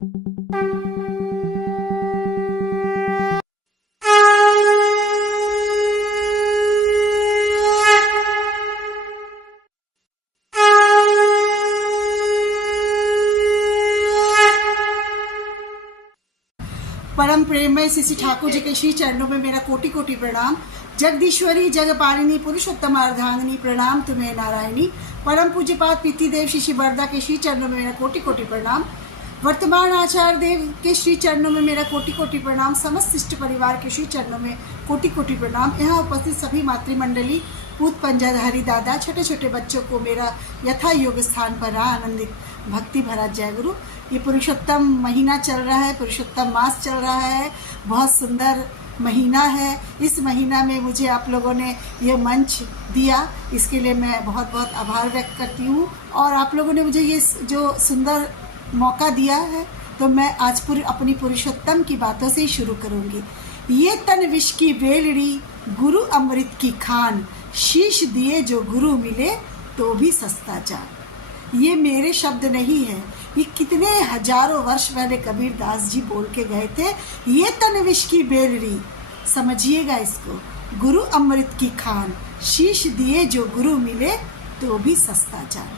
परम प्रेममय श्री ठाकुर जी के श्री चरणों में मेरा कोटि कोटि प्रणाम। जगदीश्वरी जगपालिनी पुरुषोत्तम अर्धांगिनी प्रणाम तुम्हें नारायणी। परम पूज्यपाद पितृदेव श्री वरदा के श्री चरणों में मेरा कोटि कोटि प्रणाम। वर्तमान आचार्य देव के श्री चरणों में मेरा कोटि कोटि प्रणाम। समस्त इष्ट परिवार के श्री चरणों में कोटि कोटि प्रणाम। यहाँ उपस्थित सभी मातृमंडली, पूत पंजाधारी दादा, छोटे छोटे बच्चों को मेरा यथा योग स्थान पर आनंदित भक्ति भरा जय गुरु। ये पुरुषोत्तम महीना चल रहा है, पुरुषोत्तम मास चल रहा है, बहुत सुंदर महीना है। इस महीना में मुझे आप लोगों ने ये मंच दिया, इसके लिए मैं बहुत बहुत आभार व्यक्त करती हूँ। और आप लोगों ने मुझे ये जो सुंदर मौका दिया है, तो मैं आज अपनी पुरुषोत्तम की बातों से ही शुरू करूँगी। ये तन विष की बेलड़ी, गुरु अमृत की खान, शीश दिए जो गुरु मिले तो भी सस्ता जान। ये मेरे शब्द नहीं है, ये कितने हजारों वर्ष पहले कबीर दास जी बोल के गए थे। ये तन विष की बेलड़ी, समझिएगा इसको, गुरु अमृत की खान, शीश दिए जो गुरु मिले तो भी सस्ता जान।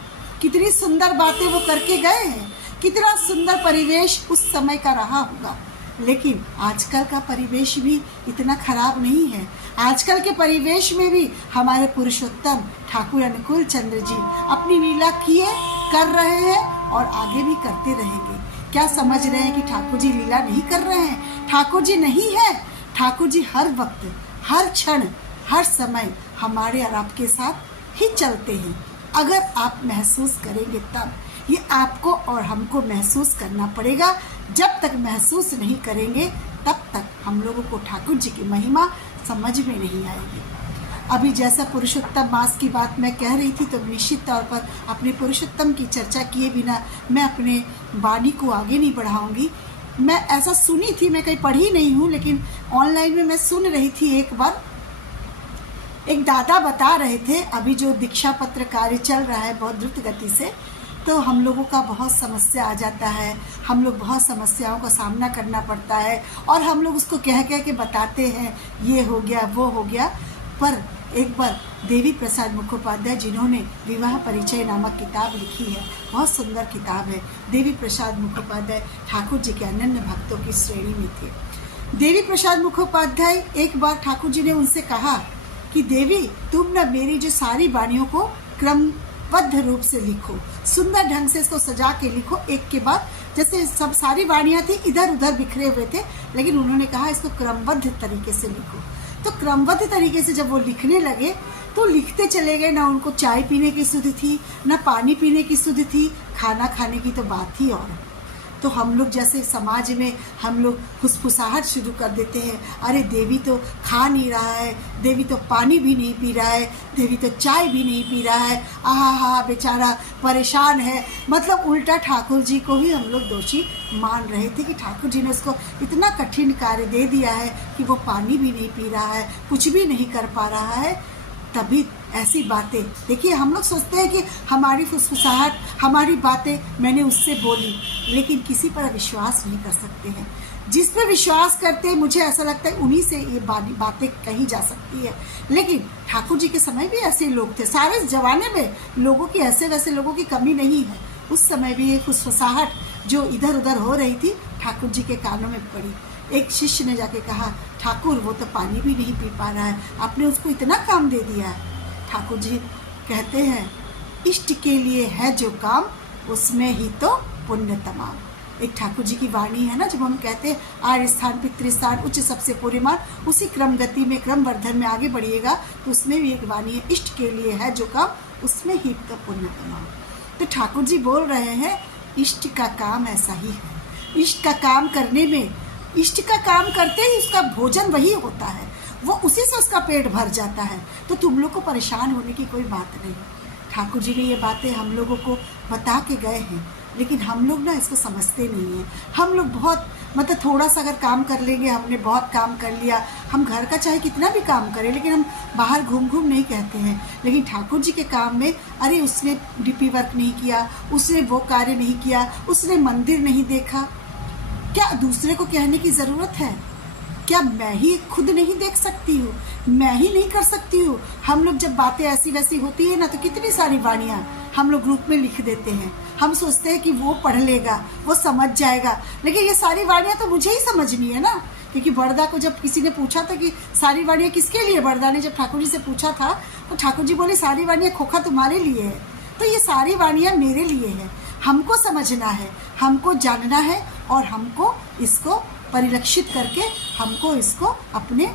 कितनी सुंदर बातें वो करके गए हैं, कितना सुंदर परिवेश उस समय का रहा होगा। लेकिन आजकल का परिवेश भी इतना खराब नहीं है। आजकल के परिवेश में भी हमारे पुरुषोत्तम ठाकुर अनुकूल चंद्र जी अपनी लीला किए कर रहे हैं और आगे भी करते रहेंगे। क्या समझ रहे हैं कि ठाकुर जी लीला नहीं कर रहे हैं? ठाकुर जी नहीं है। ठाकुर जी हर वक्त, हर क्षण, हर समय हमारे और आपके साथ ही चलते हैं। अगर आप महसूस करेंगे तब। ये आपको और हमको महसूस करना पड़ेगा। जब तक महसूस नहीं करेंगे तब तक हम लोगों को ठाकुर जी की महिमा समझ में नहीं आएगी। अभी जैसा पुरुषोत्तम मास की बात मैं कह रही थी, तो निश्चित तौर पर अपने पुरुषोत्तम की चर्चा किए बिना मैं अपने वाणी को आगे नहीं बढ़ाऊंगी। मैं ऐसा सुनी थी, मैं कहीं पढ़ी नहीं हूँ, लेकिन ऑनलाइन में मैं सुन रही थी। एक बार एक दादा बता रहे थे, अभी जो दीक्षा पत्र कार्य चल रहा है बहुत द्रुत गति से, तो हम लोगों का बहुत समस्या आ जाता है। हम लोग बहुत समस्याओं का सामना करना पड़ता है और हम लोग उसको कह कह के बताते हैं, ये हो गया वो हो गया। पर एक बार देवी प्रसाद मुखोपाध्याय, जिन्होंने विवाह परिचय नामक किताब लिखी है, बहुत सुंदर किताब है। देवी प्रसाद मुखोपाध्याय ठाकुर जी के अनन्य भक्तों की श्रेणी में थे। देवी प्रसाद मुखोपाध्याय, एक बार ठाकुर जी ने उनसे कहा कि देवी, तुम ना मेरी जो सारी वाणियों को क्रमबद्ध रूप से लिखो, सुंदर ढंग से इसको सजा के लिखो, एक के बाद। जैसे सब सारी वाणियाँ थी इधर उधर बिखरे हुए थे, लेकिन उन्होंने कहा इसको क्रमबद्ध तरीके से लिखो। तो क्रमबद्ध तरीके से जब वो लिखने लगे तो लिखते चले गए। ना उनको चाय पीने की सुधि थी, ना पानी पीने की सुधि थी, खाना खाने की तो बात ही और। तो हम लोग जैसे समाज में हम लोग फुसफुसाहट शुरू कर देते हैं, अरे देवी तो खा नहीं रहा है, देवी तो पानी भी नहीं पी रहा है, देवी तो चाय भी नहीं पी रहा है, आहा हा बेचारा परेशान है। मतलब उल्टा ठाकुर जी को ही हम लोग दोषी मान रहे थे कि ठाकुर जी ने उसको इतना कठिन कार्य दे दिया है कि वो पानी भी नहीं पी रहा है, कुछ भी नहीं कर पा रहा है। तभी ऐसी बातें, देखिए हम लोग सोचते हैं कि हमारी फुसफुसाहट, हमारी बातें मैंने उससे बोली, लेकिन किसी पर विश्वास नहीं कर सकते हैं। जिस पे विश्वास करते हैं, मुझे ऐसा लगता है उन्हीं से ये बातें कही जा सकती है। लेकिन ठाकुर जी के समय भी ऐसे लोग थे, सारे जमाने में लोगों की, ऐसे वैसे लोगों की कमी नहीं है। उस समय भी ये फुसफुसाहट जो इधर उधर हो रही थी ठाकुर जी के कानों में पड़ी। एक शिष्य ने जाके कहा, ठाकुर वो तो पानी भी नहीं पी पा रहा है, आपने उसको इतना काम दे दिया है। ठाकुर जी कहते हैं, इष्ट के लिए है जो काम, उसमें ही तो पुण्य तमाम। एक ठाकुर जी की वाणी है ना, जब हम कहते हैं आर्य स्थान पितृस्थान उच्च सबसे पूर्यमान, उसी क्रम गति में, क्रम वर्धन में आगे बढ़िएगा, तो उसमें भी एक वाणी है, इष्ट के लिए है जो काम, उसमें ही तो पुण्य तमाम। तो ठाकुर जी बोल रहे हैं, इष्ट का काम ऐसा ही है। इष्ट का काम करने में, इष्ट का काम करते ही उसका भोजन वही होता है, वो उसी से उसका पेट भर जाता है। तो तुम लोग को परेशान होने की कोई बात नहीं। ठाकुर जी ने ये बातें हम लोगों को बता के गए हैं, लेकिन हम लोग ना इसको समझते नहीं हैं। हम लोग बहुत, मतलब थोड़ा सा अगर काम कर लेंगे, हमने बहुत काम कर लिया, हम घर का चाहे कितना भी काम करें, लेकिन हम बाहर घूम घूम नहीं कहते हैं। लेकिन ठाकुर जी के काम में, अरे उसने डीपी वर्क नहीं किया, उसने वो कार्य नहीं किया, उसने मंदिर नहीं देखा, क्या दूसरे को कहने की ज़रूरत है? क्या मैं ही खुद नहीं देख सकती हूँ? मैं ही नहीं कर सकती हूँ? हम लोग जब बातें ऐसी वैसी होती है ना, तो कितनी सारी वाणियाँ हम लोग ग्रुप में लिख देते हैं। हम सोचते हैं कि वो पढ़ लेगा, वो समझ जाएगा, लेकिन ये सारी वाणियाँ तो मुझे ही समझनी है ना। क्योंकि बरदा को जब किसी ने पूछा था कि सारी वाणियाँ किसके लिए, बरदा ने जब ठाकुर जी से पूछा था तो ठाकुर जी बोले सारी वाणियाँ खोखा तुम्हारे लिए है। तो ये सारी वाणियाँ मेरे लिए है। हमको समझना है, हमको जानना है, और हमको इसको परिलक्षित करके हमको इसको अपने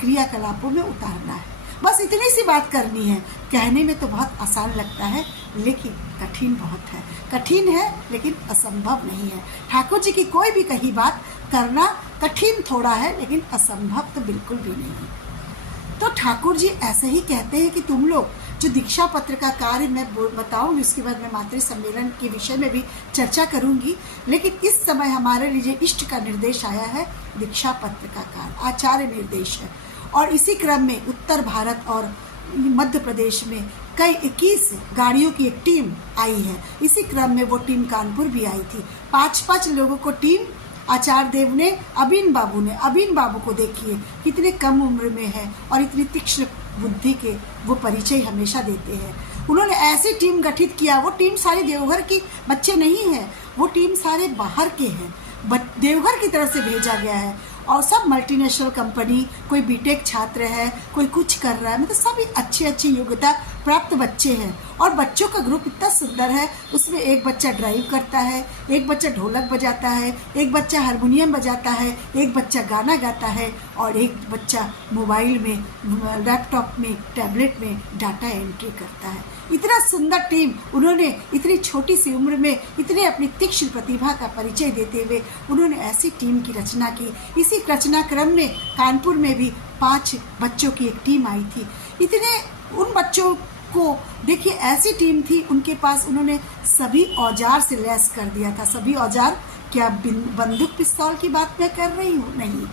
क्रियाकलापों में उतारना है। बस इतनी सी बात करनी है। कहने में तो बहुत आसान लगता है, लेकिन कठिन बहुत है। कठिन है लेकिन असंभव नहीं है। ठाकुर जी की कोई भी कही बात करना कठिन थोड़ा है, लेकिन असंभव तो बिल्कुल भी नहीं। तो ठाकुर जी ऐसे ही कहते हैं कि तुम लोग जो दीक्षा पत्र का कार्य मैं बताऊंगी, उसके बाद मैं मातृ सम्मेलन के विषय में भी चर्चा करूंगी, लेकिन इस समय हमारे लिए इष्ट का निर्देश आया है दीक्षा पत्र का कार्य, आचार्य निर्देश है। और इसी क्रम में उत्तर भारत और मध्य प्रदेश में कई 21 गाड़ियों की एक टीम आई है। इसी क्रम में वो टीम कानपुर भी आई थी। 5-5 लोगों को टीम आचार्य देव ने, अबीन बाबू को देखिए कितने कम उम्र में है और इतनी तीक्ष्ण बुद्धि के वो परिचय हमेशा देते हैं। उन्होंने ऐसी टीम गठित किया। वो टीम सारी देवघर की बच्चे नहीं है, वो टीम सारे बाहर के हैं, देवघर की तरफ से भेजा गया है। और सब मल्टीनेशनल कंपनी, कोई बीटेक छात्र है, कोई कुछ कर रहा है, मतलब सभी अच्छी योग्यता प्राप्त बच्चे हैं। और बच्चों का ग्रुप इतना सुंदर है, उसमें एक बच्चा ड्राइव करता है, एक बच्चा ढोलक बजाता है, एक बच्चा हारमोनियम बजाता है, एक बच्चा गाना गाता है, और एक बच्चा मोबाइल में, लैपटॉप में, टैबलेट में डाटा एंट्री करता है। इतना सुंदर टीम उन्होंने इतनी छोटी सी उम्र में इतने अपनी तीक्ष्ण प्रतिभा का परिचय देते हुए उन्होंने ऐसी टीम की रचना की। इसी रचना क्रम में कानपुर में भी 5 बच्चों की एक टीम आई थी। इतने उन बच्चों को देखिए, ऐसी टीम थी उनके पास, उन्होंने सभी औजार से लैस कर दिया था। सभी औजार, क्या बंदूक पिस्तौल की बात मैं कर रही हूँ? नहीं।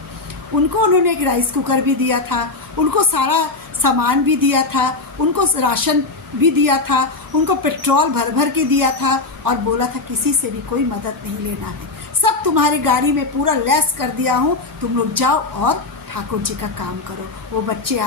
उनको उन्होंने एक राइस कुकर भी दिया था, उनको सारा सामान भी दिया था, उनको राशन भी दिया था, उनको पेट्रोल भर भर के दिया था, और बोला था किसी से भी कोई मदद नहीं लेना है, सब तुम्हारी गाड़ी में पूरा लैस कर दिया हूँ, तुम लोग जाओ और ठाकुर जी का काम करो। वो बच्चे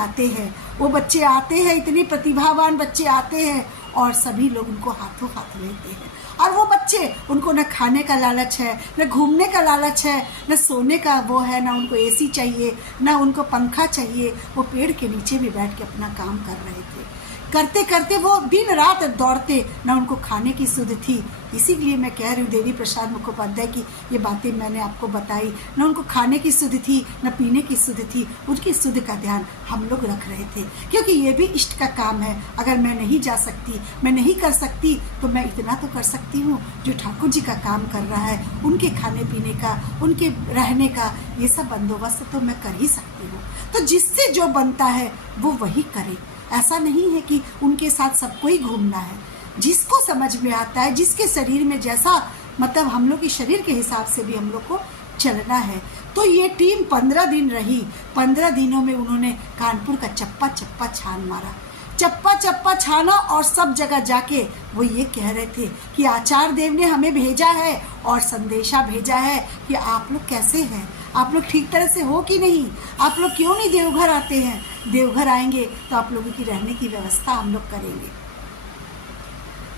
आते हैं, इतनी प्रतिभावान बच्चे आते हैं, और सभी लोग उनको हाथों हाथ लेते हैं। और वो बच्चे, उनको न खाने का लालच है, न घूमने का लालच है, न सोने का वो है, न उनको एसी चाहिए, न उनको पंखा चाहिए। वो पेड़ के नीचे भी बैठ के अपना काम कर रहे थे। करते करते वो दिन रात दौड़ते, न उनको खाने की सुध थी। इसीलिए मैं कह रही हूँ, देवी प्रसाद मुखोपाध्याय की ये बातें मैंने आपको बताई। न उनको खाने की सुध थी, न पीने की सुध थी। उनकी सुध का ध्यान हम लोग रख रहे थे, क्योंकि ये भी इष्ट का काम है। अगर मैं नहीं जा सकती, मैं नहीं कर सकती, तो मैं इतना तो कर सकती हूँ जो ठाकुर जी का काम कर रहा है, उनके खाने पीने का, उनके रहने का, ये सब बंदोबस्त तो मैं कर ही सकती हूँ। तो जिससे जो बनता है वो वही करे। ऐसा नहीं है कि उनके साथ सबको ही घूमना है। जिसको समझ में आता है, जिसके शरीर में जैसा, मतलब हम लोग के शरीर के हिसाब से भी हम लोग को चलना है। तो ये टीम 15 दिन रही। 15 दिनों में उन्होंने कानपुर का चप्पा चप्पा छान मारा, चप्पा चप्पा छाना, और सब जगह जाके वो ये कह रहे थे कि आचार्य देव ने हमें भेजा है और संदेशा भेजा है कि आप लोग कैसे हैं, आप लोग ठीक तरह से हो कि नहीं, आप लोग क्यों नहीं देवघर आते हैं। देवघर आएंगे तो आप लोगों की रहने की व्यवस्था हम लोग करेंगे।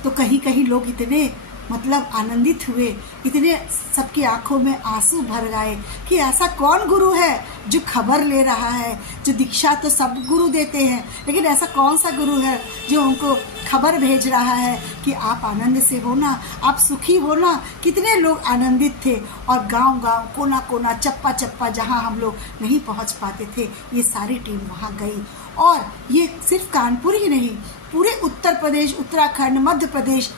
तो कहीं कहीं लोग इतने मतलब आनंदित हुए, इतने सबकी आंखों में आंसू भर गए कि ऐसा कौन गुरु है जो खबर ले रहा है। जो दीक्षा तो सब गुरु देते हैं, लेकिन ऐसा कौन सा गुरु है जो उनको खबर भेज रहा है कि आप आनंद से हो ना, आप सुखी हो ना। कितने लोग आनंदित थे, और गांव गांव, कोना कोना, चप्पा चप्पा, जहां हम लोग नहीं पहुंच पाते थे, ये सारी टीम वहां गई। और ये सिर्फ कानपुर ही नहीं, पूरे उत्तर प्रदेश, उत्तराखंड, मध्य प्रदेश,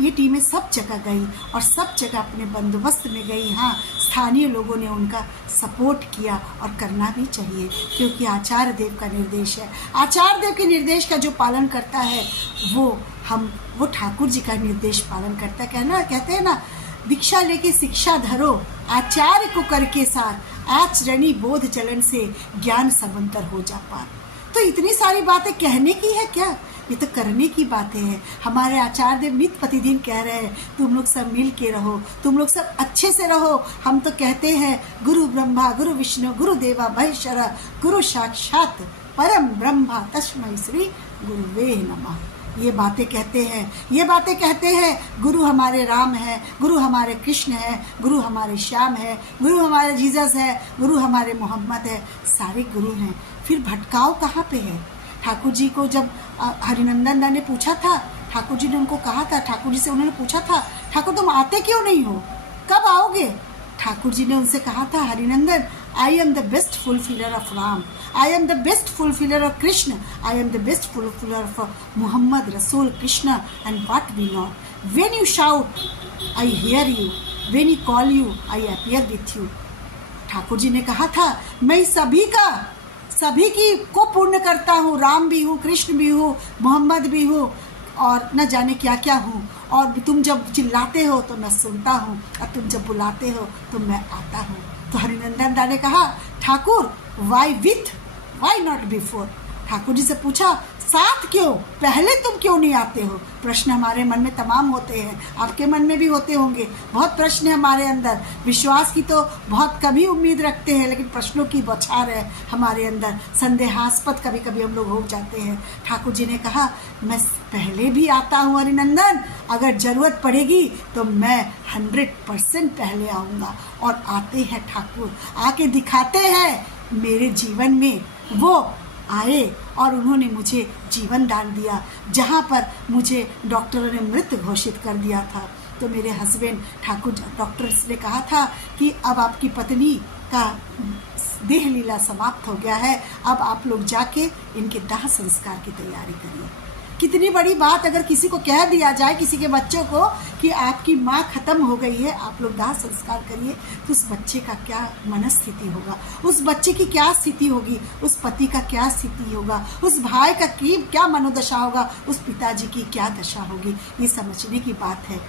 ये टीमें सब जगह गई और सब जगह अपने बंदोबस्त में गई। हाँ, स्थानीय लोगों ने उनका सपोर्ट किया, और करना भी चाहिए, क्योंकि आचार्य देव का निर्देश है। आचार्य देव के निर्देश का जो पालन करता है वो ठाकुर जी का निर्देश पालन करता है। कहते हैं ना, दीक्षा लेके शिक्षा धरो, आचार्य को करके सार, आचरणी बोध चलन से ज्ञान समंतर हो जा पार। तो इतनी सारी बातें कहने की है क्या, ये तो करने की बातें हैं। हमारे आचार्य देव नित्य प्रतिदिन कह रहे हैं तुम लोग सब मिल के रहो, तुम लोग सब अच्छे से रहो। हम तो कहते हैं गुरु ब्रह्मा गुरु विष्णु गुरु देवा महेश्वरा गुरु साक्षात परम ब्रह्मा तस्मै श्री गुरुवे नमः। ये बातें कहते हैं, ये बातें कहते हैं। गुरु हमारे राम है, गुरु हमारे कृष्ण है, गुरु हमारे श्याम है, गुरु हमारे जीसस है, गुरु हमारे मोहम्मद है, सारे गुरु हैं। फिर भटकाव कहाँ पे है? ठाकुर जी को जब हरिनंदन दा ने पूछा था, ठाकुर जी ने उनको कहा था, ठाकुर जी से उन्होंने पूछा था ठाकुर तुम आते क्यों नहीं हो, कब आओगे? ठाकुर जी ने उनसे कहा था Harinandan I am the best fulfiller of Ram, I am the best fulfiller of Krishna, I am the best fulfiller of Muhammad, Rasul, Krishna and what we know. When you shout, I hear you. When you call you, I appear with you. Thakur ji ने कहा था मैं सभी की को पूर्ण करता हूँ, राम भी हूँ, कृष्ण भी हूँ, मोहम्मद भी हूँ और न जाने क्या क्या हूँ। और तुम जब चिल्लाते हो तो मैं सुनता हूँ और तुम जब बुलाते हो तो मैं आता हूँ। तो हरिनंदन दा ने कहा Thakur why with why not before. Thakur ji से पूछा साथ क्यों, पहले तुम क्यों नहीं आते हो? प्रश्न हमारे मन में तमाम होते हैं, आपके मन में भी होते होंगे। बहुत प्रश्न है हमारे अंदर, विश्वास की तो बहुत कभी उम्मीद रखते हैं लेकिन प्रश्नों की बौछार है हमारे अंदर, संदेहास्पद कभी कभी हम लोग हो जाते हैं। ठाकुर जी ने कहा मैं पहले भी आता हूँ हरिनंदन, अगर ज़रूरत पड़ेगी तो मैं 100% पहले आऊँगा। और आते हैं ठाकुर, आके दिखाते हैं मेरे जीवन में। वो आए और उन्होंने मुझे जीवन दान दिया जहाँ पर मुझे डॉक्टरों ने मृत घोषित कर दिया था। तो मेरे हस्बैंड ठाकुर डॉक्टर्स ने कहा था कि अब आपकी पत्नी का देह लीला समाप्त हो गया है, अब आप लोग जाके इनके दाह संस्कार की तैयारी करिए। कितनी बड़ी बात अगर किसी को कह दिया जाए, किसी के बच्चों को कि आपकी माँ खत्म हो गई है, आप लोग दाह संस्कार करिए, तो उस बच्चे का क्या मनस्थिति होगा, उस बच्चे की क्या स्थिति होगी, उस पति का क्या स्थिति होगा, उस भाई का क्या मनोदशा होगा, उस पिताजी की क्या दशा होगी। ये समझने की बात है।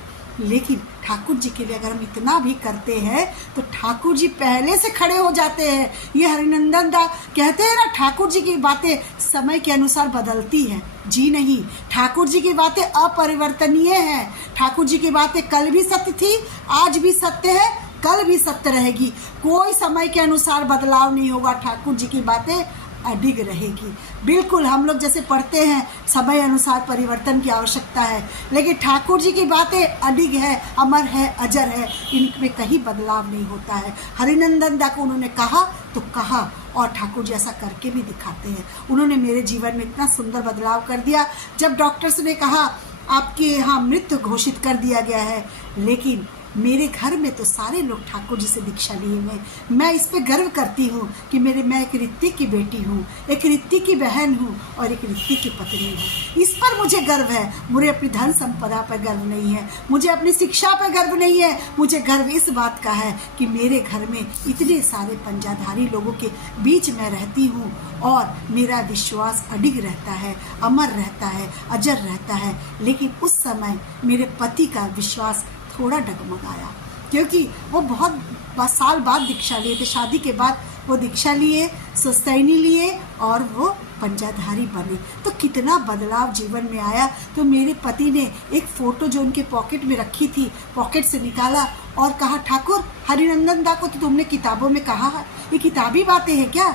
लेकिन ठाकुर जी के लिए अगर हम इतना भी करते हैं तो ठाकुर जी पहले से खड़े हो जाते हैं। ये हरिनंदन दा कहते हैं ना ठाकुर जी की बातें समय के अनुसार बदलती हैं। जी नहीं, ठाकुर जी की बातें अपरिवर्तनीय हैं। ठाकुर जी की बातें कल भी सत्य थी, आज भी सत्य है, कल भी सत्य रहेगी। कोई समय के अनुसार बदलाव नहीं होगा, ठाकुर जी की बातें अडिग रहेगी। बिल्कुल हम लोग जैसे पढ़ते हैं समय अनुसार परिवर्तन की आवश्यकता है, लेकिन ठाकुर जी की बातें अडिग है, अमर है, अजर है, इनमें कहीं बदलाव नहीं होता है। हरिनंदन दा को उन्होंने कहा तो कहा और ठाकुर जी ऐसा करके भी दिखाते हैं। उन्होंने मेरे जीवन में इतना सुंदर बदलाव कर दिया। जब डॉक्टर्स ने कहा आपके यहाँ मृत घोषित कर दिया गया है, लेकिन मेरे घर में तो सारे लोग ठाकुर जी से दीक्षा लिए हुए। मैं इस पे गर्व करती हूँ कि मैं एक ऋतिक की बेटी हूँ, एक ऋतिक की बहन हूँ और एक ऋतिक की पत्नी हूँ। इस पर मुझे गर्व है। मुझे अपनी धन संपदा पर गर्व नहीं है, मुझे अपनी शिक्षा पर गर्व नहीं है। मुझे गर्व इस बात का है कि मेरे घर में इतने सारे पंजाधारी लोगों के बीच में रहती हूँ और मेरा विश्वास अडिग रहता है, अमर रहता है, अजर रहता है। लेकिन उस समय मेरे पति का विश्वास थोड़ा डगमगाया, क्योंकि वो बहुत साल बाद दीक्षा लिए थे। शादी के बाद वो दीक्षा लिए, सुस्तैनी लिए और वो पंजाधारी बने। तो कितना बदलाव जीवन में आया। तो मेरे पति ने एक फ़ोटो जो उनके पॉकेट में रखी थी, पॉकेट से निकाला और कहा ठाकुर हरिनंदन दा को तो तुमने किताबों में कहा है, ये किताबी बातें हैं क्या,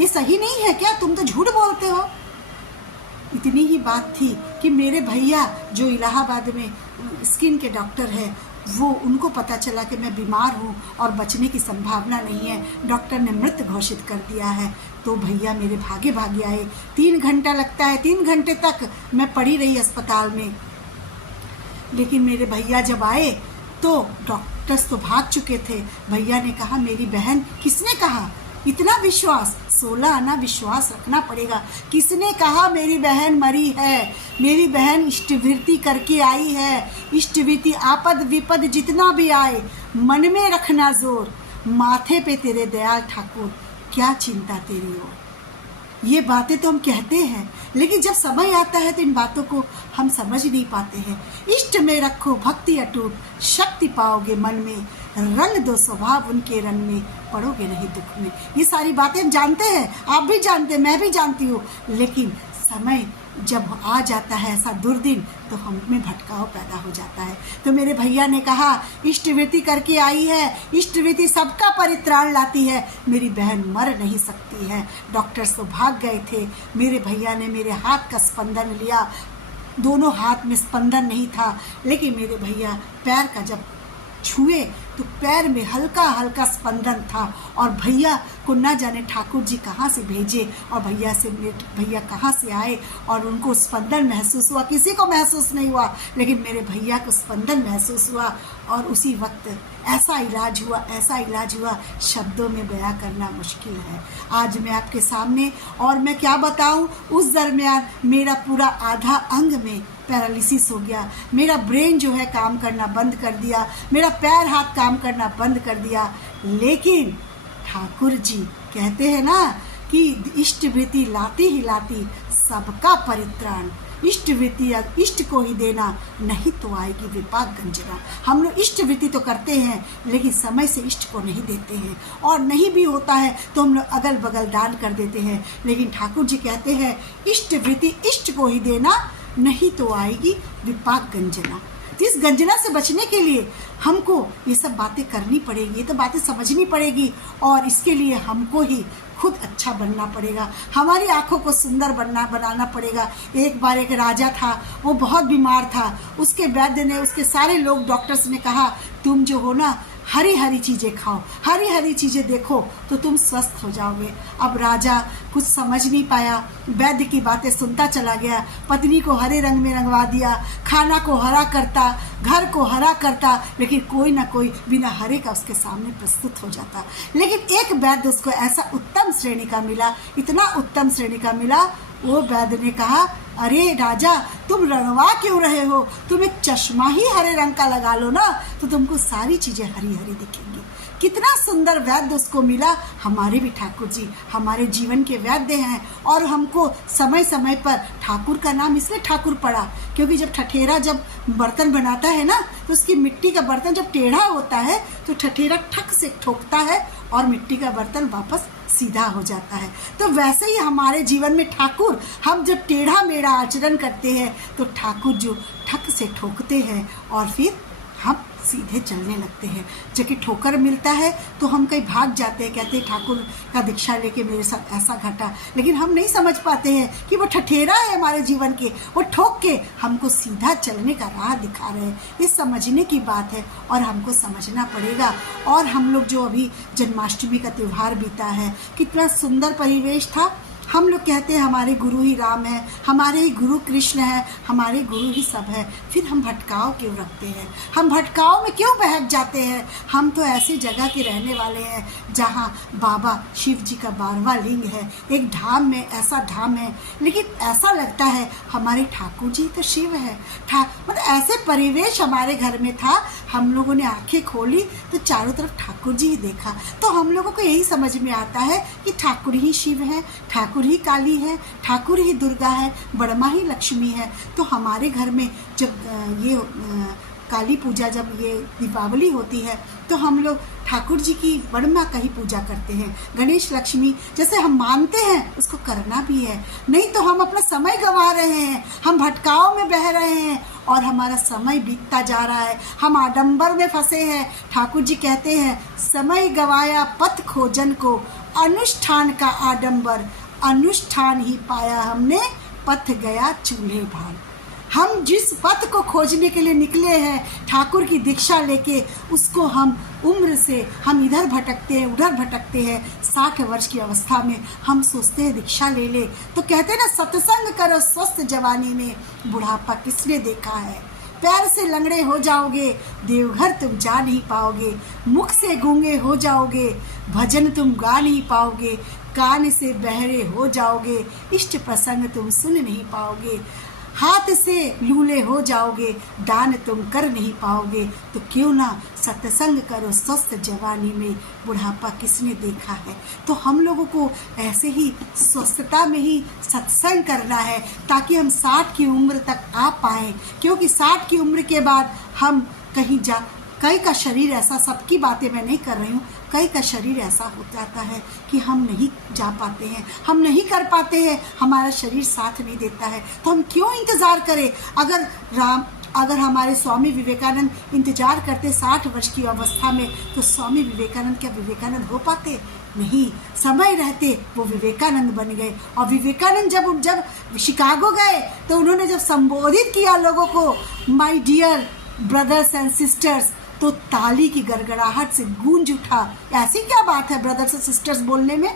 ये सही नहीं है क्या, तुम तो झूठ बोलते हो। इतनी ही बात थी कि मेरे भैया जो इलाहाबाद में स्किन के डॉक्टर है, वो उनको पता चला कि मैं बीमार हूँ और बचने की संभावना नहीं है, डॉक्टर ने मृत घोषित कर दिया है। तो भैया मेरे भागे भागे आए। 3 घंटा लगता है, 3 घंटे तक मैं पड़ी रही अस्पताल में। लेकिन मेरे भैया जब आए तो डॉक्टर्स तो भाग चुके थे। भैया ने कहा मेरी बहन, किसने कहा इतना विश्वास, 16 आना विश्वास रखना पड़ेगा। किसने कहा मेरी बहन मरी है? मेरी बहन इष्टवृत्ति करके आई है। इष्टवृत्ति आपद विपद जितना भी आए मन में रखना जोर, माथे पे तेरे दयाल ठाकुर क्या चिंता तेरी ओर। ये बातें तो हम कहते हैं, लेकिन जब समय आता है तो इन बातों को हम समझ नहीं पाते हैं। इष्ट में रखो भक्ति अटूट, शक्ति पाओगे मन में, रंग दो स्वभाव उनके रंग में, पड़ोगे नहीं दुख में। ये सारी बातें हम जानते हैं, आप भी जानते हैं, मैं भी जानती हूँ, लेकिन समय जब आ जाता है ऐसा दुर्दिन तो हम में भटकाव पैदा हो जाता है। तो मेरे भैया ने कहा इष्टवृत्ति करके आई है, इष्टवृत्ति सबका परित्राण लाती है, मेरी बहन मर नहीं सकती है। डॉक्टर्स तो भाग गए थे। मेरे भैया ने मेरे हाथ का स्पंदन लिया, दोनों हाथ में स्पंदन नहीं था, लेकिन मेरे भैया पैर का जब छुए तो पैर में हल्का हल्का स्पंदन था। और भैया को ना जाने ठाकुर जी कहाँ से भेजे और भैया कहाँ से आए और उनको स्पंदन महसूस हुआ। किसी को महसूस नहीं हुआ, लेकिन मेरे भैया को स्पंदन महसूस हुआ। और उसी वक्त ऐसा इलाज हुआ, शब्दों में बयां करना मुश्किल है आज मैं आपके सामने। और मैं क्या बताऊं, उस दरमियान मेरा पूरा आधा अंग में पैरालिसिस हो गया, मेरा ब्रेन जो है काम करना बंद कर दिया, मेरा पैर हाथ काम करना बंद कर दिया। लेकिन ठाकुर जी कहते हैं ना कि इष्टवृत्ति लाती ही लाती सबका परित्राण। इष्टवृत्ति इष्ट को ही देना, नहीं तो आएगी विपाक गंजना। हम लोग इष्टवृत्ति तो करते हैं, लेकिन समय से इष्ट को नहीं देते हैं, और नहीं भी होता है तो हम लोग अगल बगल दान कर देते हैं। लेकिन ठाकुर जी कहते हैं इष्टवृत्ति इष्ट को ही देना, नहीं तो आएगी विपाक गंजना। इस गंजना से बचने के लिए हमको ये सब बातें करनी पड़ेगी, ये तो बातें समझनी पड़ेगी, और इसके लिए हमको ही खुद अच्छा बनना पड़ेगा, हमारी आंखों को सुंदर बनाना पड़ेगा। एक बार एक राजा था, वो बहुत बीमार था। उसके वैद्य ने, उसके सारे लोग डॉक्टर्स ने कहा तुम जो हो ना हरी हरी चीज़ें खाओ, हरी हरी चीज़ें देखो तो तुम स्वस्थ हो जाओगे। अब राजा कुछ समझ नहीं पाया, वैद्य की बातें सुनता चला गया, पत्नी को हरे रंग में रंगवा दिया, खाना को हरा करता, घर को हरा करता, लेकिन कोई ना कोई बिना हरे का उसके सामने प्रस्तुत हो जाता। लेकिन एक वैद्य उसको ऐसा उत्तम श्रेणी का मिला, इतना उत्तम श्रेणी का मिला, वो वैद्य ने कहा अरे राजा तुम रंगवा क्यों रहे हो, तुम एक चश्मा ही हरे रंग का लगा लो ना, तो तुमको सारी चीज़ें हरी हरी दिखेंगी। कितना सुंदर वैद्य उसको मिला। हमारे भी ठाकुर जी हमारे जीवन के वैद्य हैं, और हमको समय समय पर ठाकुर का नाम इसलिए ठाकुर पड़ा क्योंकि जब ठठेरा जब बर्तन बनाता है ना, तो उसकी मिट्टी का बर्तन जब टेढ़ा होता है तो ठठेरा ठक से ठोकता है और मिट्टी का बर्तन वापस सीधा हो जाता है। तो वैसे ही हमारे जीवन में ठाकुर, हम जब टेढ़ा मेढ़ा आचरण करते हैं तो ठाकुर जो ठक से ठोकते हैं और फिर हम सीधे चलने लगते हैं। जबकि ठोकर मिलता है तो हम कहीं भाग जाते हैं, कहते हैं ठाकुर का दीक्षा लेके मेरे साथ ऐसा घटा, लेकिन हम नहीं समझ पाते हैं कि वो ठठेरा है हमारे जीवन के, वो ठोक के हमको सीधा चलने का राह दिखा रहे हैं। ये समझने की बात है और हमको समझना पड़ेगा। और हम लोग जो अभी जन्माष्टमी का त्यौहार बीता है, कितना सुंदर परिवेश था। हम लोग कहते हैं हमारे गुरु ही राम है, हमारे ही गुरु कृष्ण है, हमारे गुरु ही सब है, फिर हम भटकाव क्यों रखते हैं, हम भटकाव में क्यों बहक जाते हैं। हम तो ऐसी जगह के रहने वाले हैं जहाँ बाबा शिव जी का 12वां लिंग है, एक धाम में, ऐसा धाम है, लेकिन ऐसा लगता है हमारे ठाकुर जी तो शिव है। मतलब ऐसे परिवेश हमारे घर में था, हम लोगों ने आंखें खोली तो चारों तरफ ठाकुर जी ही देखा। तो हम लोगों को यही समझ में आता है कि ठाकुर ही शिव है, ठाकुर ही काली है, ठाकुर ही दुर्गा है, बड़मा ही लक्ष्मी है। तो हमारे घर में जब ये काली पूजा, जब ये दीपावली होती है तो हम लोग ठाकुर जी की बड़मा का ही पूजा करते हैं। गणेश लक्ष्मी जैसे हम मानते हैं उसको करना भी है, नहीं तो हम अपना समय गंवा रहे हैं, हम भटकाव में बह रहे हैं और हमारा समय बीतता जा रहा है, हम आडंबर में फंसे हैं। ठाकुर जी कहते हैं समय गवाया पथ खोजन को, अनुष्ठान का आडंबर, अनुष्ठान ही पाया हमने, पथ गया चूल्हे भाल। हम जिस पथ को खोजने के लिए निकले हैं ठाकुर की दीक्षा लेके, उसको हम उम्र से हम इधर भटकते हैं उधर भटकते हैं। 60 वर्ष की अवस्था में हम सोचते हैं दीक्षा ले ले, तो कहते हैं ना सत्संग करो स्वस्थ जवानी में, बुढ़ापा किसने देखा है। पैर से लंगड़े हो जाओगे, देवघर तुम जा नहीं पाओगे, मुख से गूंगे हो जाओगे, भजन तुम गा नहीं पाओगे, कान से बहरे हो जाओगे, इष्ट प्रसंग तुम सुन नहीं पाओगे, हाथ से लूले हो जाओगे, दान तुम कर नहीं पाओगे। तो क्यों ना सत्संग करो स्वस्थ जवानी में, बुढ़ापा किसने देखा है। तो हम लोगों को ऐसे ही स्वस्थता में ही सत्संग करना है ताकि हम 60 की उम्र तक आ पाएँ, क्योंकि 60 की उम्र के बाद हम कहीं कई का शरीर ऐसा, सबकी बातें मैं नहीं कर रही हूँ, कई का शरीर ऐसा हो जाता है कि हम नहीं जा पाते हैं, हम नहीं कर पाते हैं, हमारा शरीर साथ नहीं देता है, तो हम क्यों इंतज़ार करें? अगर हमारे स्वामी विवेकानंद इंतजार करते 60 वर्ष की अवस्था में, तो स्वामी विवेकानंद क्या विवेकानंद हो पाते? नहीं, समय रहते वो विवेकानंद बन गए। और विवेकानंद जब शिकागो गए तो उन्होंने जब संबोधित किया लोगों को, my dear brothers and sisters, तो ताली की गड़गड़ाहट से गूंज उठा। ऐसी क्या बात है ब्रदर्स एंड सिस्टर्स बोलने में?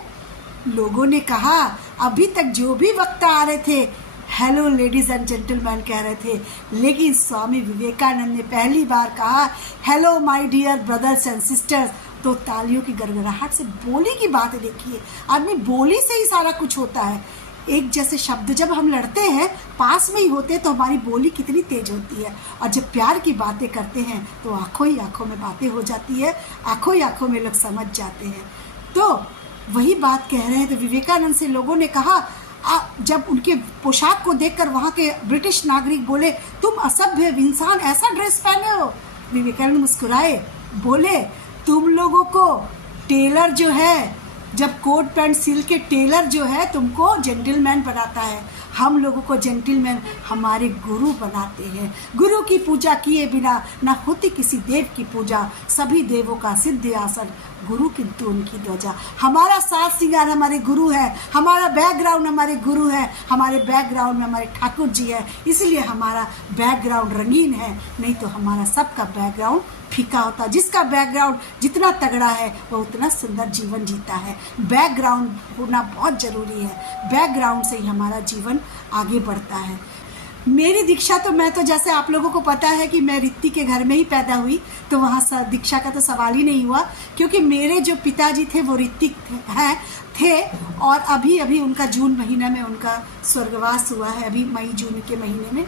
लोगों ने कहा, अभी तक जो भी वक्ता आ रहे थे हेलो लेडीज एंड जेंटलमैन कह रहे थे, लेकिन स्वामी विवेकानंद ने पहली बार कहा hello my dear brothers and sisters, तो तालियों की गड़गड़ाहट से बोली की बात देखिए। आदमी बोली से ही सारा कुछ होता है। एक जैसे शब्द जब हम लड़ते हैं, पास में ही होते हैं, तो हमारी बोली कितनी तेज होती है, और जब प्यार की बातें करते हैं तो आंखों ही आंखों में बातें हो जाती है, आंखों ही आंखों में लोग समझ जाते हैं। तो वही बात कह रहे हैं। तो विवेकानंद से लोगों ने कहा, जब उनके पोशाक को देखकर वहाँ के ब्रिटिश नागरिक बोले, तुम असभ्य इंसान ऐसा ड्रेस पहने हो। विवेकानंद मुस्कुराए, बोले, तुम लोगों को टेलर जो है, जब कोट पैंट सिल के टेलर जो है तुमको जेंटलमैन बनाता है, हम लोगों को जेंटलमैन हमारे गुरु बनाते हैं। गुरु की पूजा किए बिना न होती किसी देव की पूजा, सभी देवों का सिद्ध आसन, गुरु किंतु उनकी ध्वजा। हमारा साज श्रृंगार हमारे गुरु है, हमारा बैकग्राउंड हमारे गुरु है, हमारे बैकग्राउंड में हमारे ठाकुर जी है, इसलिए हमारा बैकग्राउंड रंगीन है, नहीं तो हमारा सबका बैकग्राउंड फीका होता। जिसका बैकग्राउंड जितना तगड़ा है वो उतना सुंदर जीवन जीता है। बैकग्राउंड होना बहुत ज़रूरी है, बैकग्राउंड से ही हमारा जीवन आगे बढ़ता है। मेरी दीक्षा तो, मैं तो जैसे आप लोगों को पता है कि मैं ऋत्ति के घर में ही पैदा हुई, तो वहाँ दीक्षा का तो सवाल ही नहीं हुआ, क्योंकि मेरे जो पिताजी थे वो ऋत्विक थे और अभी उनका जून महीना में उनका स्वर्गवास हुआ है, अभी मई जून के महीने में।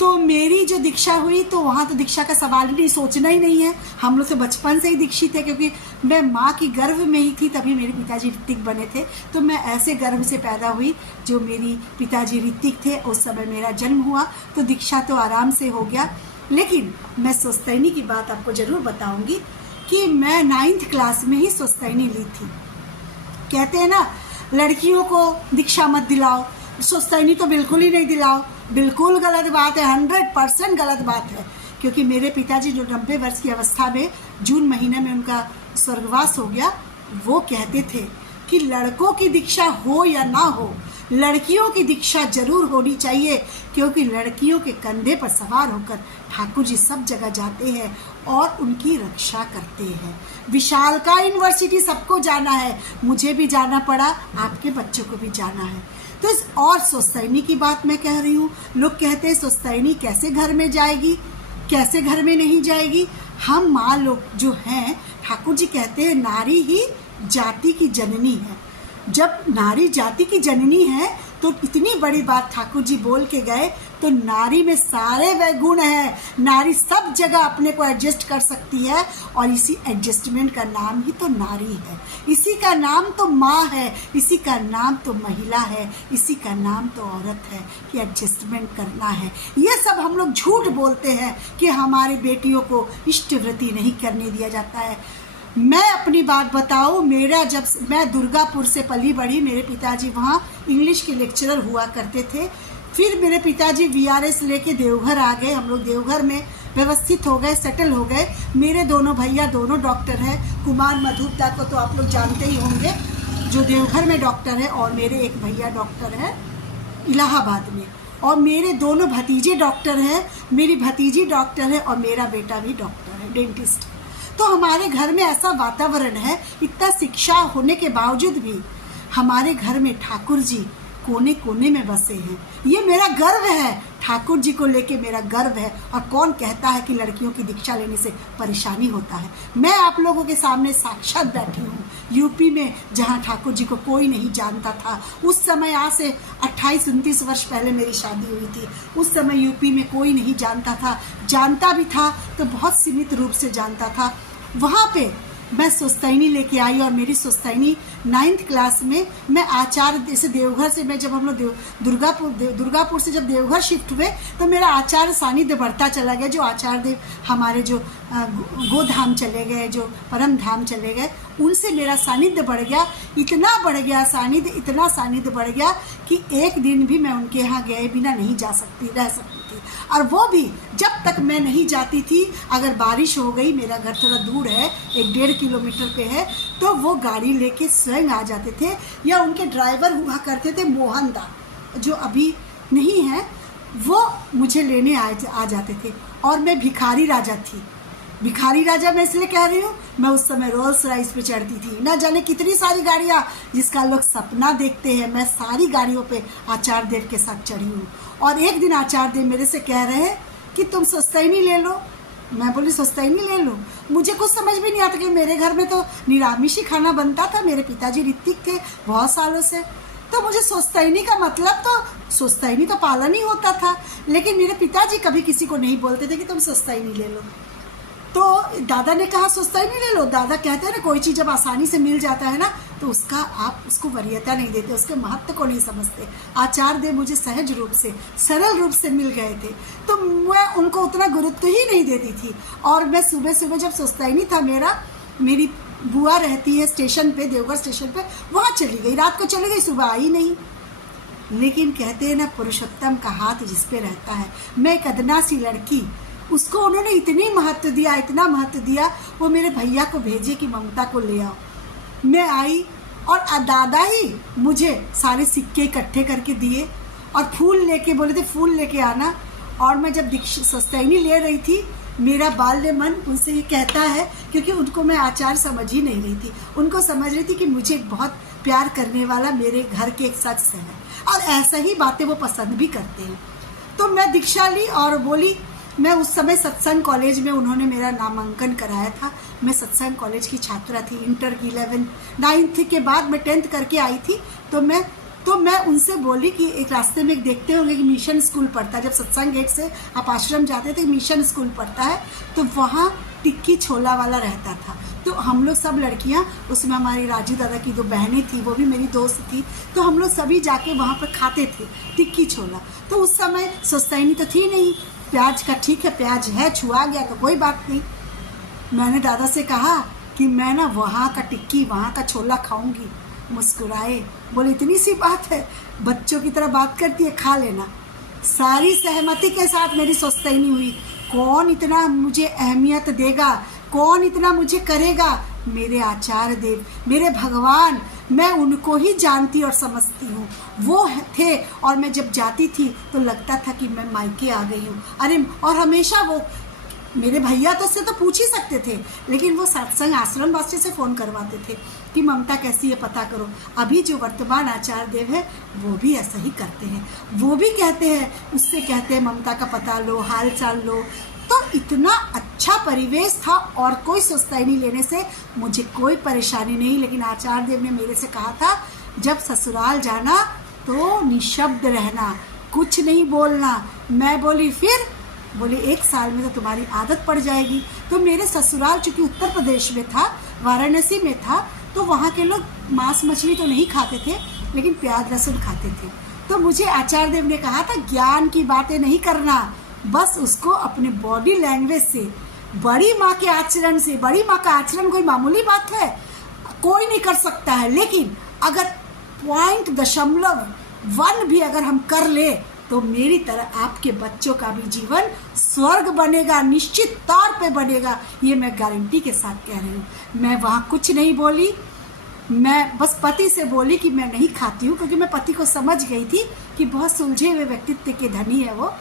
तो मेरी जो दीक्षा हुई तो वहाँ तो दीक्षा का सवाल ही नहीं, सोचना ही नहीं है। हम लोग तो बचपन से ही दीक्षित है, क्योंकि मैं माँ की गर्भ में ही थी तभी मेरे पिताजी ऋत्विक बने थे। तो मैं ऐसे गर्भ से पैदा हुई जो मेरी पिताजी ऋत्विक थे, उस समय मेरा जन्म हुआ, तो दीक्षा तो आराम से हो गया। लेकिन मैं स्वस्तैनी की बात आपको ज़रूर बताऊँगी कि मैं 9th क्लास में ही स्वस्तैनी ली थी। कहते हैं ना, लड़कियों को दीक्षा मत दिलाओ, स्वस्तैनी तो बिल्कुल ही नहीं दिलाओ। बिल्कुल गलत बात है, 100% गलत बात है, क्योंकि मेरे पिताजी जो 90 वर्ष की अवस्था में जून महीने में उनका स्वर्गवास हो गया, वो कहते थे कि लड़कों की दीक्षा हो या ना हो, लड़कियों की दीक्षा जरूर होनी चाहिए, क्योंकि लड़कियों के कंधे पर सवार होकर ठाकुर जी सब जगह जाते हैं और उनकी रक्षा करते हैं। विशालका यूनिवर्सिटी सबको जाना है, मुझे भी जाना पड़ा, आपके बच्चों को भी जाना है। तो और स्वस्तैनी की बात मैं कह रही हूँ। लोग कहते हैं स्वस्तैनी कैसे घर में जाएगी, कैसे घर में नहीं जाएगी। हम माँ लोग जो हैं, ठाकुर जी कहते हैं नारी ही जाति की जननी है। जब नारी जाति की जननी है तो इतनी बड़ी बात ठाकुर जी बोल के गए, तो नारी में सारे वह गुण हैं, नारी सब जगह अपने को एडजस्ट कर सकती है, और इसी एडजस्टमेंट का नाम ही तो नारी है, इसी का नाम तो माँ है, इसी का नाम तो महिला है, इसी का नाम तो औरत है कि एडजस्टमेंट करना है। ये सब हम लोग झूठ बोलते हैं कि हमारी बेटियों को इष्टवृत्ति नहीं करने दिया जाता है। मैं अपनी बात बताऊँ, जब मैं दुर्गापुर से पली बढ़ी, मेरे पिताजी वहाँ इंग्लिश के लेक्चरर हुआ करते थे। फिर मेरे पिताजी VRS लेके देवघर आ गए, हम लोग देवघर में व्यवस्थित हो गए, सेटल हो गए। मेरे दोनों भैया दोनों डॉक्टर हैं। कुमार मधुपदा को तो आप लोग जानते ही होंगे, जो देवघर में डॉक्टर है, और मेरे एक भैया डॉक्टर है इलाहाबाद में, और मेरे दोनों भतीजे डॉक्टर हैं, मेरी भतीजी डॉक्टर है और मेरा बेटा भी डॉक्टर है, डेंटिस्ट। तो हमारे घर में ऐसा वातावरण है, इतना शिक्षा होने के बावजूद भी हमारे घर में ठाकुर जी कोने कोने में बसे हैं। ये मेरा गर्व है, ठाकुर जी को लेके मेरा गर्व है। और कौन कहता है कि लड़कियों की दीक्षा लेने से परेशानी होता है। मैं आप लोगों के सामने साक्षात बैठी हूँ, यूपी में, जहाँ ठाकुर जी को कोई नहीं जानता था। उस समय, आज से 28-29 वर्ष पहले मेरी शादी हुई थी, उस समय यूपी में कोई नहीं जानता था, जानता भी था तो बहुत सीमित रूप से जानता था। वहाँ पे मैं सुस्तैनी लेके आई और मेरी सुस्तैनी 9th क्लास में मैं आचार जैसे देवघर से मैं जब हम लोग दुर्गापुर से जब देवघर शिफ्ट हुए तो मेरा आचार सानिध्य बढ़ता चला गया। जो आचार्य देव हमारे जो गोधाम चले गए, जो परम धाम चले गए, उनसे मेरा सानिध्य बढ़ गया, इतना बढ़ गया सानिध्य, इतना सानिध्य बढ़ गया कि एक दिन भी मैं उनके यहाँ गए बिना नहीं रह सकती थी। और वो भी जब तक मैं नहीं जाती थी, अगर बारिश हो गई, मेरा घर थोड़ा दूर है, 1-1.5 किलोमीटर पे है, तो वो गाड़ी लेके स्वयं आ जाते थे, या उनके ड्राइवर हुआ करते थे मोहन दा, जो अभी नहीं है, वो मुझे लेने आ जाते थे। और मैं भिखारी राजा थी। भिखारी राजा मैं इसलिए कह रही हूँ, मैं उस समय रोल्स रॉयस पे चढ़ती थी, ना जाने कितनी सारी गाड़ियाँ जिसका लोग सपना देखते हैं, मैं सारी गाड़ियों पे आचार्य देव के साथ चढ़ी हूँ। और एक दिन आचार्य देव मेरे से कह रहे हैं कि तुम सुस्तैनी ले लो। मैं बोली सुस्तैनी ले लो। मुझे कुछ समझ भी नहीं आता कि मेरे घर में तो निरामिष ही खाना बनता था, मेरे पिताजी ऋतिक थे बहुत सालों से, तो मुझे सुस्तैनी का मतलब तो सुस्तैनी तो पालन ही होता था, लेकिन मेरे पिताजी कभी किसी को नहीं बोलते थे कि तुम सुस्तैनी ले लो। तो दादा ने कहा सुस्तैनी ले लो। दादा कहते हैं ना, कोई चीज़ जब आसानी से मिल जाता है ना तो उसका आप उसको वरीयता नहीं देते, उसके महत्व को नहीं समझते। आचार्य देव मुझे सहज रूप से, सरल रूप से मिल गए थे, तो मैं उनको उतना गुरुत्व ही नहीं देती थी। और मैं सुबह सुबह जब सुस्तैनी था मेरी बुआ रहती है स्टेशन पे, देवघर स्टेशन पे, वहाँ चली गई, रात को चली गई, सुबह आई नहीं। लेकिन कहते हैं ना, पुरुषोत्तम का हाथ जिस पे रहता है, मैं एक अदना सी लड़की, उसको उन्होंने इतनी महत्व दिया, इतना महत्व दिया, वो मेरे भैया को भेजे कि ममता को ले आओ। मैं आई और दादा ही मुझे सारे सिक्के इकट्ठे करके दिए और फूल लेके बोले थे फूल लेके आना। और मैं जब सुस्तैनी ले रही थी, मेरा बाल्य मन उनसे ये कहता है, क्योंकि उनको मैं आचार समझ ही नहीं रही थी, उनको समझ रही थी कि मुझे बहुत प्यार करने वाला मेरे घर के एक शख्स है, और ऐसा ही बातें वो पसंद भी करते हैं। तो मैं दीक्षा ली और बोली, मैं उस समय सत्संग कॉलेज में उन्होंने मेरा नामांकन कराया था, मैं सत्संग कॉलेज की छात्रा थी, इंटर की 9th के बाद मैं 10th करके आई थी। तो मैं उनसे बोली कि एक रास्ते में एक देखते होंगे कि मिशन स्कूल पढ़ता है, जब सत्संग गेट से आप आश्रम जाते थे मिशन स्कूल पढ़ता है, तो वहाँ टिक्की छोला वाला रहता था। तो हम लोग सब लड़कियाँ, उसमें हमारी राजू दादा की 2 बहनें थी, वो भी मेरी दोस्त थी, तो हम लोग सभी जाके वहाँ पर खाते थे टिक्की छोला। तो उस समय सुस्तैनी तो थी नहीं, प्याज का ठीक है, प्याज है, छुआ गया तो कोई बात नहीं। मैंने दादा से कहा कि मैं ना वहाँ का टिक्की, वहाँ का छोला खाऊंगी। मुस्कुराए, बोले इतनी सी बात है, बच्चों की तरह बात करती है, खा लेना। सारी सहमति के साथ मेरी सुस्तैनी हुई। कौन इतना मुझे अहमियत देगा, कौन इतना मुझे करेगा? मेरे आचार्य देव, मेरे भगवान, मैं उनको ही जानती और समझती हूँ, वो थे। और मैं जब जाती थी तो लगता था कि मैं मायके आ गई हूँ। अरे, और हमेशा वो मेरे भैया तो उससे तो पूछ ही सकते थे, लेकिन वो सत्संग आश्रम वासी से फ़ोन करवाते थे कि ममता कैसी है, पता करो। अभी जो वर्तमान आचार्य देव है वो भी ऐसा ही करते हैं, वो भी कहते हैं, उससे कहते हैं ममता का पता लो, हाल चाल लो। तो इतना अच्छा परिवेश था और कोई सुस्तैनी लेने से मुझे कोई परेशानी नहीं। लेकिन आचार्य देव ने मेरे से कहा था, जब ससुराल जाना तो निशब्द रहना, कुछ नहीं बोलना। मैं बोली फिर? बोले 1 साल में तो तुम्हारी आदत पड़ जाएगी। तो मेरे ससुराल चूँकि उत्तर प्रदेश में था, वाराणसी में था, तो वहाँ के लोग मांस मछली तो नहीं खाते थे, लेकिन प्याज लहसुन खाते थे। तो मुझे आचार्य देव ने कहा था, ज्ञान की बातें नहीं करना, बस उसको अपने बॉडी लैंग्वेज से, बड़ी माँ के आचरण से। बड़ी माँ का आचरण कोई मामूली बात है, कोई नहीं कर सकता है, लेकिन अगर 0.1 भी अगर हम कर ले तो मेरी तरह आपके बच्चों का भी जीवन स्वर्ग बनेगा, निश्चित तौर पे बनेगा। ये मैं गारंटी के साथ कह रही हूँ। मैं वहाँ कुछ नहीं बोली, मैं बस पति से बोली कि मैं नहीं खाती हूँ, क्योंकि मैं पति को समझ गई थी कि बहुत सुलझे हुए व्यक्तित्व के धनी है वो।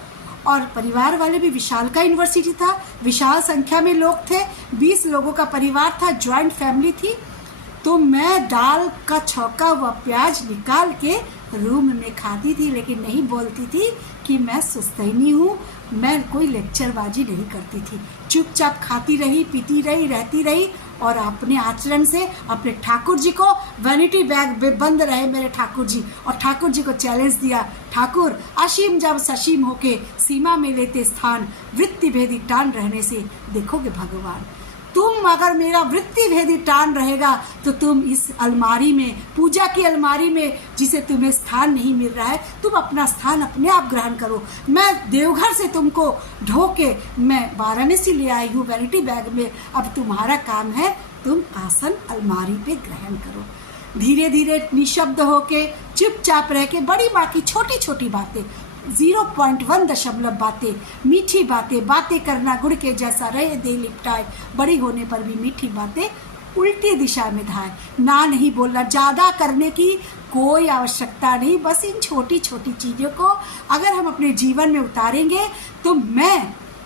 और परिवार वाले भी, विशाल का यूनिवर्सिटी था, विशाल संख्या में लोग थे, 20 लोगों का परिवार था, ज्वाइंट फैमिली थी। तो मैं दाल का छौंका हुआ प्याज निकाल के रूम में खाती थी, लेकिन नहीं बोलती थी कि मैं सुस्तैनी हूँ। मैं कोई लेक्चरबाजी नहीं करती थी, चुपचाप खाती रही, पीती रही, रहती रही। और अपने आचरण से अपने ठाकुर जी को, वैनिटी बैग बंद रहे मेरे ठाकुर जी, और ठाकुर जी को चैलेंज दिया, ठाकुर असीम जब ससीम होके सीमा में लेते स्थान, वृत्ति भेदी टान रहने से देखोगे भगवान। तुम अगर मेरा वृत्ति भेदी टान रहेगा तो तुम इस अलमारी में, पूजा की अलमारी में जिसे तुम्हें स्थान नहीं मिल रहा है, तुम अपना स्थान अपने आप ग्रहण करो। मैं देवघर से तुमको ढो के मैं वाराणसी ले आई हूँ वैनिटी बैग में। अब तुम्हारा काम है तुम आसन अलमारी पे ग्रहण करो। धीरे धीरे निशब्द होके चुपचाप रह के बड़ी माँ की छोटी छोटी बातें, 0.1 बातें, मीठी बातें, बातें करना गुड़ के जैसा, रहे दे लिपटाए, बड़ी होने पर भी मीठी बातें उल्टी दिशा में धाए। ना नहीं बोलना, ज़्यादा करने की कोई आवश्यकता नहीं। बस इन छोटी छोटी चीज़ों को अगर हम अपने जीवन में उतारेंगे तो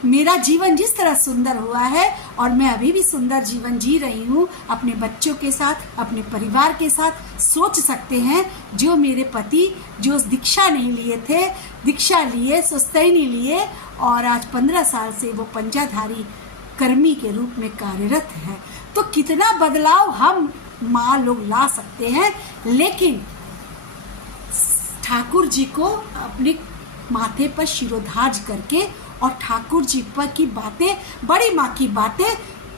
मेरा जीवन जिस तरह सुंदर हुआ है, और मैं अभी भी सुंदर जीवन जी रही हूँ अपने बच्चों के साथ, अपने परिवार के साथ। सोच सकते हैं जो मेरे पति जो दीक्षा नहीं लिए थे, दीक्षा लिए, सुस्तैनी लिए, और आज 15 साल से वो पंजाधारी कर्मी के रूप में कार्यरत है, तो कितना बदलाव हम माँ लोग ला सकते हैं। लेकिन ठाकुर जी को अपने माथे पर शिरोधार्य करके और ठाकुर जी पर की बातें, बड़ी माँ की बातें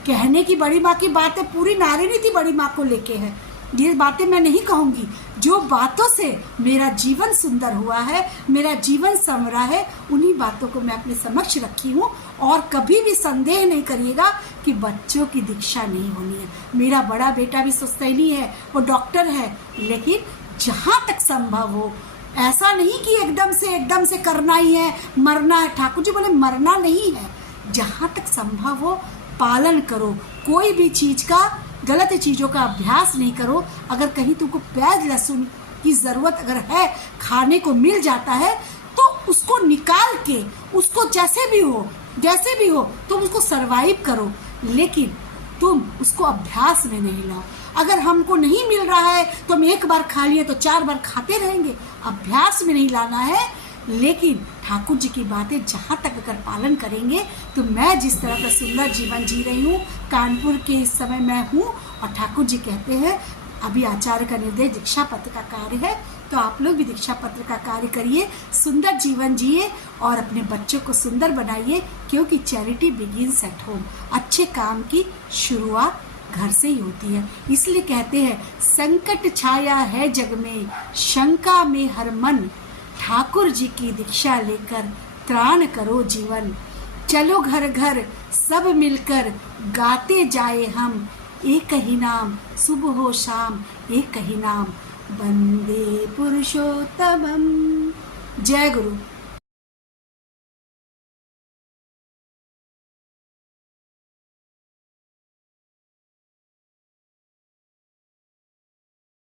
कहने की, बड़ी माँ की बातें पूरी नारिनी थी बड़ी माँ को लेके है, ये बातें मैं नहीं कहूँगी। जो बातों से मेरा जीवन सुंदर हुआ है, मेरा जीवन संवरा है, उन्हीं बातों को मैं अपने समक्ष रखी हूँ। और कभी भी संदेह नहीं करिएगा कि बच्चों की दीक्षा नहीं होनी है। मेरा बड़ा बेटा भी सुस्तैनी है, वो डॉक्टर है, लेकिन जहाँ तक संभव हो, ऐसा नहीं कि एकदम से करना ही है, मरना है। ठाकुर जी बोले मरना नहीं है, जहाँ तक संभव हो पालन करो। कोई भी चीज़ का, गलत चीज़ों का अभ्यास नहीं करो। अगर कहीं तुमको प्याज लहसुन की ज़रूरत अगर है, खाने को मिल जाता है, तो उसको निकाल के, उसको जैसे भी हो तुम उसको सरवाइव करो, लेकिन तुम उसको अभ्यास में नहीं लाओ। अगर हमको नहीं मिल रहा है तो हम एक बार खा लिए तो 4 बार खाते रहेंगे, अभ्यास में नहीं लाना है। लेकिन ठाकुर जी की बातें जहाँ तक अगर पालन करेंगे, तो मैं जिस तरह का सुंदर जीवन जी रही हूँ, कानपुर के इस समय मैं हूँ, और ठाकुर जी कहते हैं अभी आचार्य का निर्देश दीक्षा पत्र का कार्य है, तो आप लोग भी दीक्षा पत्र का कार्य करिए, सुंदर जीवन जिए और अपने बच्चों को सुंदर बनाइए, क्योंकि चैरिटी बिगिंस एट होम। अच्छे काम की शुरुआत घर से ही होती है। इसलिए कहते हैं संकट छाया है जग में, शंका में हर मन, ठाकुर जी की दीक्षा लेकर त्राण करो जीवन। चलो घर घर सब मिलकर गाते जाए हम, एक ही नाम सुबह हो शाम, एक ही नाम वंदे पुरुषोत्तमम। जय गुरु।